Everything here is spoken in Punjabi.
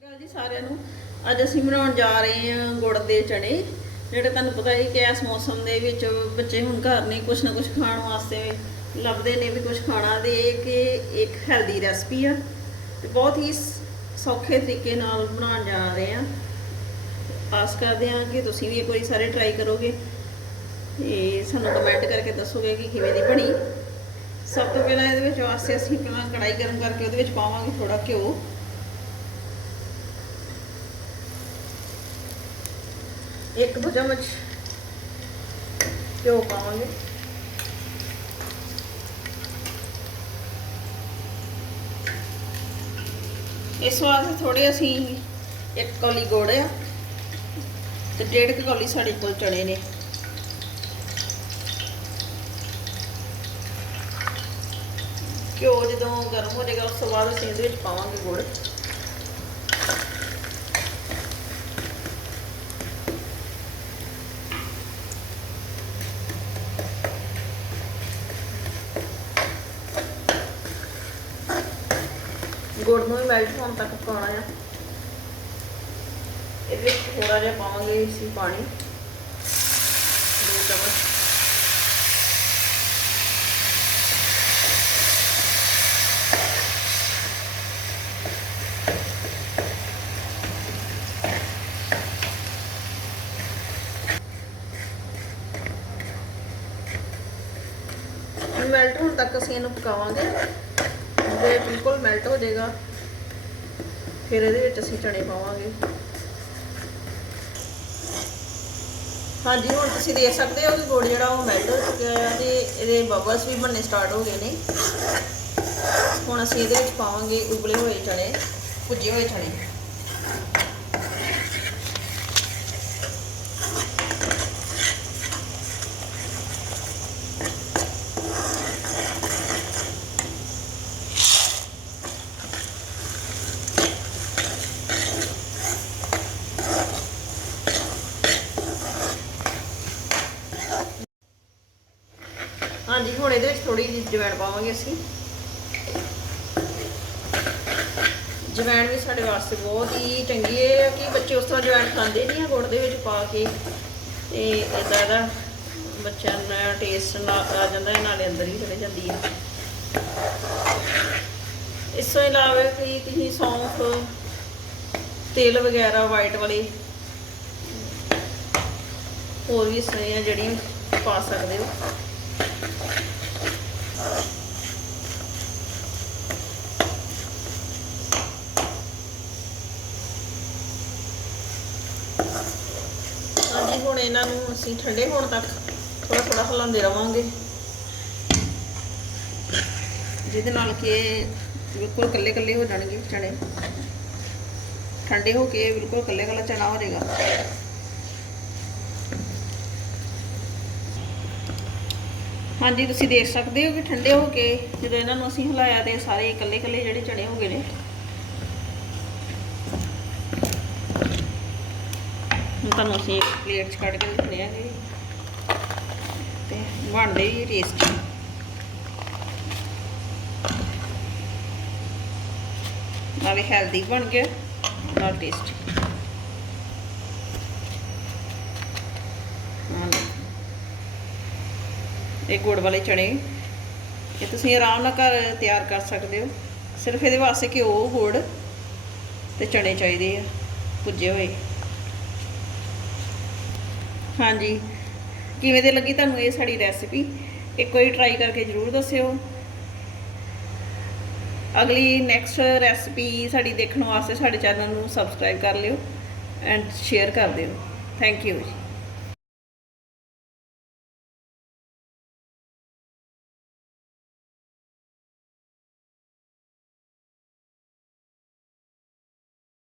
ਸ਼੍ਰੀ ਜੀ ਸਾਰਿਆਂ ਨੂੰ। ਅੱਜ ਅਸੀਂ ਬਣਾਉਣ ਜਾ ਰਹੇ ਹਾਂ ਗੁੜ ਦੇ ਚਣੇ ਜਿਹੜੇ ਤੁਹਾਨੂੰ ਪਤਾ ਹੀ ਕਿ ਇਸ ਮੌਸਮ ਦੇ ਵਿੱਚ ਬੱਚੇ ਹੁਣ ਘਰ ਨਹੀਂ ਕੁਛ ਨਾ ਕੁਛ ਖਾਣ ਵਾਸਤੇ ਲੱਭਦੇ ਨੇ ਵੀ ਕੁਛ ਖਾਣਾ ਦੇ ਕਿ ਇੱਕ ਹੈਲਦੀ ਰੈਸਪੀ ਆ। ਤੇ ਬਹੁਤ ਹੀ ਸੌਖੇ ਤਰੀਕੇ ਨਾਲ ਬਣਾਉਣ ਜਾ ਰਹੇ ਹਾਂ। ਆਸ ਕਰਦੇ ਹਾਂ ਕਿ ਤੁਸੀਂ ਵੀ ਇੱਕ ਵਾਰੀ ਸਾਰੇ ਟਰਾਈ ਕਰੋਗੇ। ਤੇ ਸਾਨੂੰ ਕਮੈਂਟ ਕਰਕੇ ਦੱਸੋਗੇ ਕਿ ਕਿਵੇਂ ਦੀ ਬਣੀ। ਸਭ ਤੋਂ ਪਹਿਲਾਂ ਇਹਦੇ ਵਿੱਚ ਵਾਸਤੇ ਅਸੀਂ ਪਹਿਲਾਂ ਕੜਾਈ ਗਰਮ ਕਰਕੇ ਉਹਦੇ ਵਿੱਚ ਪਾਵਾਂਗੇ ਥੋੜਾ ਘਿਓ। ਇੱਕ ਦੋ ਚਮਚ ਘਿਓ ਪਾਵਾਂਗੇ। ਇਸ ਵਾਸਤੇ ਥੋੜੇ ਅਸੀਂ ਇੱਕ ਕੌਲੀ ਗੁੜ ਆ ਤੇ ਡੇਢ ਕੁ ਕੌਲੀ ਸਾਡੇ ਕੋਲ ਚਣੇ ਨੇ। ਘਿਓ ਜਦੋਂ ਗਰਮ ਹੋ ਜਾਏਗਾ ਉਸ ਤੋਂ ਬਾਅਦ ਅਸੀਂ ਇਹਦੇ ਵਿੱਚ ਪਾਵਾਂਗੇ ਗੁੜ। ਗੁੜ ਨੂੰ ਮੈਲਟ ਹੋਣ ਤੱਕ ਪਕਾਉਣਾ ਆ। ਇਹਦੇ ਵਿੱਚ ਥੋੜਾ ਜਿਹਾ ਪਾਵਾਂਗੇ ਅਸੀਂ ਪਾਣੀ। ਦੋ ਚਮਚ। ਮੈਲਟ ਹੋਣ ਤੱਕ ਅਸੀਂ ਇਹਨੂੰ ਪਕਾਵਾਂਗੇ। ਜੇ ਬਿਲਕੁਲ ਮੈਲਟ ਹੋ ਜਾਏਗਾ, ਫਿਰ ਇਹਦੇ ਵਿੱਚ ਅਸੀਂ ਚਣੇ ਪਾਵਾਂਗੇ। ਹਾਂਜੀ, ਹੁਣ ਤੁਸੀਂ ਦੇਖ ਸਕਦੇ ਹੋ ਕਿ ਗੁੜ ਜਿਹੜਾ ਉਹ ਮੈਲਟ ਹੋ ਚੁੱਕਿਆ ਹੈ ਤੇ ਇਹਦੇ ਬਬਲਸ ਵੀ ਬਣਨੇ ਸਟਾਰਟ ਹੋ ਗਏ ਨੇ। ਹੁਣ ਅਸੀਂ ਇਹਦੇ ਵਿੱਚ ਪਾਵਾਂਗੇ ਉਬਲੇ ਹੋਏ ਚਣੇ ਭੁੱਜੇ ਹੋਏ ਚਣੇ ਹਾਂਜੀ, ਹੁਣ ਇਹਦੇ ਵਿੱਚ ਥੋੜੀ ਜਿਹੀ ਜਵੈਣ ਪਾਵਾਂਗੇ ਅਸੀਂ। ਜਵੈਣ ਵੀ ਸਾਡੇ ਵਾਸਤੇ ਬਹੁਤ ਹੀ ਚੰਗੀ ਹੈ ਕਿ ਬੱਚੇ ਉਸ ਤਰ੍ਹਾਂ ਜਵੈਣ ਖਾਂਦੇ ਨਹੀਂ ਆ ਗੁੜ ਦੇ ਵਿੱਚ ਪਾ ਕੇ। ਤੇ ਇਦਾਂ ਦਾ ਬੱਚਿਆਂ ਦਾ ਟੇਸਟ ਨਾਲ ਆ ਜਾਂਦਾ ਹੈ ਨਾਲੇ ਅੰਦਰ ਹੀ ਚਲੇ ਜਾਂਦੀ ਹੈ ਇਸ ਤੋਂ ਇਲਾਵਾ ਕਿ ਤੁਸੀਂ ਸੌਂਫ, ਤੇਲ ਵਗੈਰਾ ਵਾਈਟ ਵਾਲੇ ਹੋਰ ਵੀ ਸਹੀਆਂ ਜਿਹੜੀਆਂ ਪਾ ਸਕਦੇ ਹੋ। ਹਾਂਜੀ, ਹੁਣ ਇਹਨਾਂ ਨੂੰ ਅਸੀਂ ਠੰਡੇ ਹੋਣ ਤੱਕ ਥੋੜਾ ਥੋੜਾ ਹਿਲਾਉਂਦੇ ਰਵਾਂਗੇ। ਜਿਹਦੇ ਨਾਲ ਕਿ ਬਿਲਕੁਲ ਕੱਲੇ ਕੱਲੇ ਹੋ ਜਾਣਗੇ ਚਣੇ ਠੰਡੇ ਹੋ ਕੇ ਬਿਲਕੁਲ ਕੱਲੇ ਕੱਲਾ ਚਣਾ ਹੋ ਜਾਏਗਾ। ਹਾਂਜੀ, ਤੁਸੀਂ ਦੇਖ ਸਕਦੇ ਹੋ ਕਿ ਠੰਡੇ ਹੋ ਕੇ ਜਦੋਂ ਇਹਨਾਂ ਨੂੰ ਅਸੀਂ ਹਿਲਾਇਆ ਤੇ ਸਾਰੇ ਇਕੱਲੇ ਇਕੱਲੇ ਜਿਹੜੇ ਚਣੇ ਹੋ ਗਏ ਨੇ। ਹੁਣ ਤੁਹਾਨੂੰ ਅਸੀਂ ਇੱਕ ਪਲੇਟ 'ਚ ਕੱਢ ਕੇ ਦਿਖਾਉਂਦੇ ਆਂਗੇ ਤੇ ਬਣਦੇ ਵੀ ਟੇਸਟੀ ਨਾਲੇ ਹੈਲਦੀ ਬਣ ਗਿਆ ਨਾਲ ਟੇਸਟੀ ਹਾਂ ਇਹ ਗੁੜ ਵਾਲੇ ਚਣੇ। ਇਹ ਤੁਸੀਂ ਆਰਾਮ ਨਾਲ ਘਰ ਤਿਆਰ ਕਰ ਸਕਦੇ ਹੋ। ਸਿਰਫ ਇਹਦੇ ਵਾਸਤੇ ਘਿਓ ਗੁੜ ਤੇ ਚਣੇ ਚਾਹੀਦੇ ਆ ਭੁੱਜੇ ਹੋਏ। ਹਾਂਜੀ। ਕਿਵੇਂ ਦੇ ਲੱਗੀ ਤੁਹਾਨੂੰ ਇਹ ਸਾਡੀ ਰੈਸਿਪੀ ਇੱਕ ਵਾਰੀ ਟਰਾਈ ਕਰਕੇ ਜ਼ਰੂਰ ਦੱਸਿਓ। ਅਗਲੀ ਨੈਕਸਟ ਰੈਸਿਪੀ ਸਾਡੀ ਦੇਖਣ ਵਾਸਤੇ ਸਾਡੇ ਚੈਨਲ ਨੂੰ ਸਬਸਕ੍ਰਾਈਬ ਕਰ ਲਿਓ ਐਂਡ ਸ਼ੇਅਰ ਕਰ ਦਿਓ। ਥੈਂਕ ਯੂ ਜੀ।